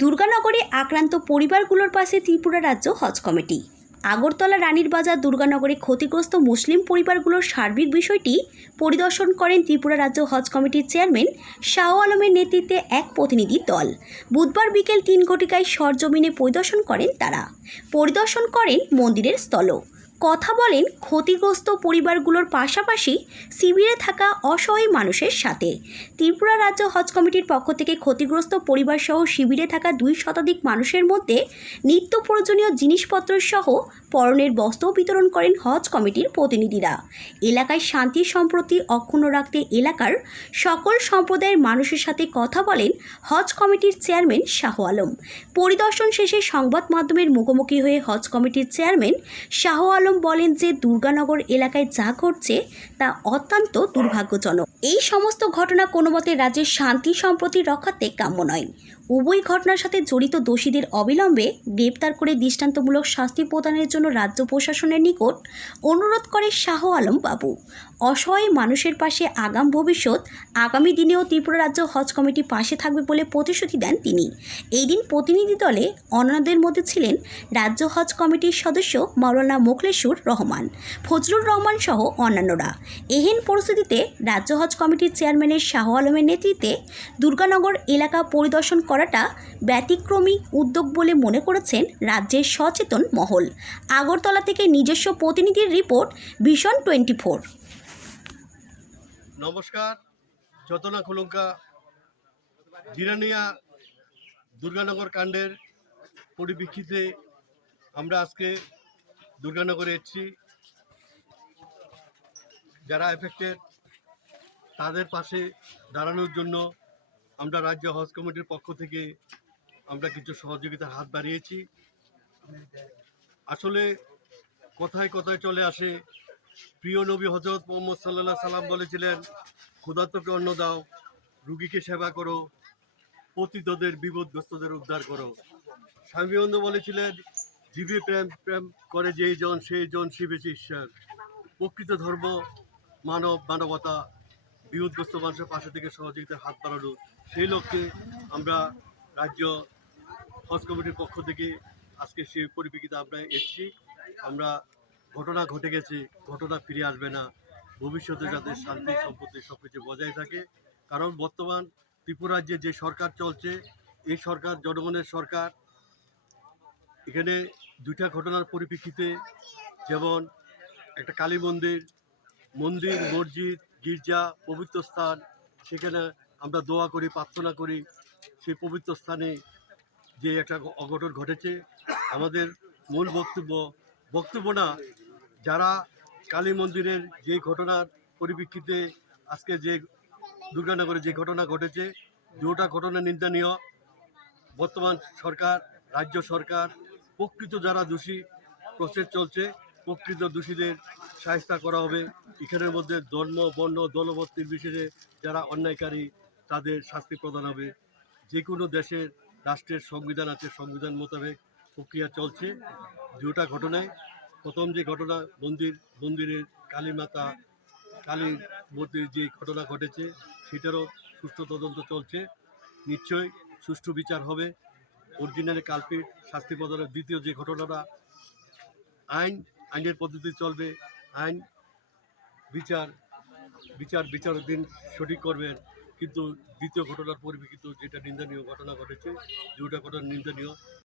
দুর্গানগরে আক্রান্ত পরিবারগুলোর পাশে ত্রিপুরা রাজ্য হজ কমিটি। আগরতলা রানীর বাজার দুর্গানগরে ক্ষতিগ্রস্ত মুসলিম পরিবারগুলোর সার্বিক বিষয়টি পরিদর্শন করেন ত্রিপুরা রাজ্য হজ কমিটির চেয়ারম্যান শাহ আলমের নেতৃত্বে এক প্রতিনিধি দল। বুধবার বিকেল তিন ঘটিকায় সরজমিনে পরিদর্শন করেন তারা। পরিদর্শন করেন মন্দিরের স্থলও। কথা বলেন ক্ষতিগ্রস্ত পরিবারগুলোর পাশাপাশি শিবিরে থাকা অসহায় মানুষের সাথে। ত্রিপুরা রাজ্য হজ কমিটির পক্ষ থেকে ক্ষতিগ্রস্ত পরিবারসহ শিবিরে থাকা দুই শতাধিক মানুষের মধ্যে নিত্য প্রয়োজনীয় জিনিসপত্র সহ পরনের বস্ত্র বিতরণ করেন হজ কমিটির প্রতিনিধিরা। এলাকায় শান্তি সম্প্রতি অক্ষুণ্ণ রাখতে এলাকার সকল সম্প্রদায়ের মানুষের সাথে কথা বলেন হজ কমিটির চেয়ারম্যান শাহ আলম। পরিদর্শন শেষে সংবাদ মাধ্যমের মুখোমুখি হয়ে হজ কমিটির চেয়ারম্যান শাহ আলম বলেন যে দুর্গানগর এলাকায় যা ঘটছে তা অত্যন্ত দুর্ভাগ্যজনক। এই সমস্ত ঘটনা কোনো মতে রাজ্যের শান্তি সম্প্রতি রক্ষাতে কাম্য নয়। উভয় ঘটনার সাথে জড়িত দোষীদের অবিলম্বে গ্রেপ্তার করে দৃষ্টান্তমূলক শাস্তি প্রদানের জন্য রাজ্য প্রশাসনের নিকট অনুরোধ করে শাহ আলম বাবু। অসহায় মানুষের পাশে আগাম ভবিষ্যৎ, আগামী দিনেও ত্রিপুরা রাজ্য হজ কমিটি পাশে থাকবে বলে প্রতিশ্রুতি দেন তিনি। এই দিন প্রতিনিধি দলে অন্যদের মধ্যে ছিলেন রাজ্য হজ কমিটির সদস্য মাওলানা মোখলেসুর রহমান, ফজলুর রহমান সহ অন্যান্যরা। এহেন পরিস্থিতিতে রাজ্য হজ কমিটির চেয়ারম্যানের শাহ আলমের নেতৃত্বে দুর্গানগর এলাকা পরিদর্শন করাটা ব্যতিক্রমী উদ্যোগ বলে মনে করেছেন রাজ্যের সচেতন মহল। আগরতলা থেকে নিজস্ব প্রতিনিধির রিপোর্ট ভীষণ টোয়েন্টি ফোর নমস্কার, যতনা খুলঙ্কা জিরানিয়া দুর্গানগর কাণ্ডের পরিপ্রেক্ষিতে আমরা আজকে দুর্গানগরে এসেছি। যারা এফেক্টেড তাদের পাশে দাঁড়ানোর জন্য আমরা রাজ্য হজ কমিটির পক্ষ থেকে আমরা কিছু সহযোগিতার হাত বাড়িয়েছি। আসলে কথায় কথায় চলে আসে প্রিয় নবী হজরত মোহাম্মদ সাল্লাহ সাল্লাম বলেছিলেন, ক্ষুধার্তকে অন্ন দাও, রুগীকে সেবা করো পতিতদের বিপদগ্রস্তদের উদ্ধার করো। স্বামী বন্ধু বলেছিলেন, জীবে প্রেম প্রেম করে যেই জন, সেই জন শিবেছে ঈশ্বর। প্রকৃত ধর্ম, মানব, মানবতা, বিপদগ্রস্ত মানুষের পাশে থেকে সহযোগিতার হাত বাড়ানো, সেই লক্ষ্যে আমরা রাজ্য হজ কমিটির পক্ষ থেকে আজকে সেই পরিপ্রেক্ষিতে আমরা এসেছি। আমরা ঘটনা ঘটে গেছে, ঘটনা ফিরে আসবে না। ভবিষ্যতে যাতে শান্তি, সম্পত্তি সব কিছু বজায় থাকে। কারণ বর্তমান ত্রিপুরা রাজ্যে যে সরকার চলছে, এই সরকার, জনগণের সরকার, এখানে দুইটা ঘটনার পরিপ্রেক্ষিতে যেমন একটা কালী মন্দির মন্দির, মসজিদ, গির্জা, পবিত্র স্থান, সেখানে আমরা দোয়া করি, প্রার্থনা করি, সেই পবিত্র স্থানে যে একটা অঘটন ঘটেছে। আমাদের মূল বক্তব্য বক্তব্য না যারা কালী মন্দিরের যে ঘটনার পরিপ্রেক্ষিতে আজকে যে দুর্গানগরে যে ঘটনা ঘটেছে, দুটা ঘটনা নিন্দনীয়। বর্তমান সরকার, রাজ্য সরকার, প্রকৃত যারা দোষী প্রসেস চলছে, প্রকৃত দোষীদের সাহিস্তা করা হবে। এখানের মধ্যে ধর্ম, বর্ণ দলবত নির্বিশেষে যারা অন্যায়কারী, তাদের শাস্তি প্রদান হবে। যে কোনো দেশের রাষ্ট্রের সংবিধান আছে, সংবিধান মোতাবেক প্রক্রিয়া চলছে। দুটা ঘটনায় প্রথম যে ঘটনা, মন্দির, মন্দিরের কালী মাতা কালীর মূর্তির যে ঘটনা ঘটেছে, সেটারও সুষ্ঠু তদন্ত চলছে। নিশ্চয়ই সুষ্ঠু বিচার হবে। অরিজিনালি কালপিট শাস্তি প্রদানের দ্বিতীয় যে ঘটনাটা, আইন, আইনের পদ্ধতি চলবে, আইন, বিচার বিচার, বিচারের দিন সঠিক করবেন কিন্তু দ্বিতীয় ঘটনার পরিপ্রেক্ষিতে যেটা নিন্দনীয় ঘটনা ঘটেছে দুটা ঘটনা নিন্দনীয়।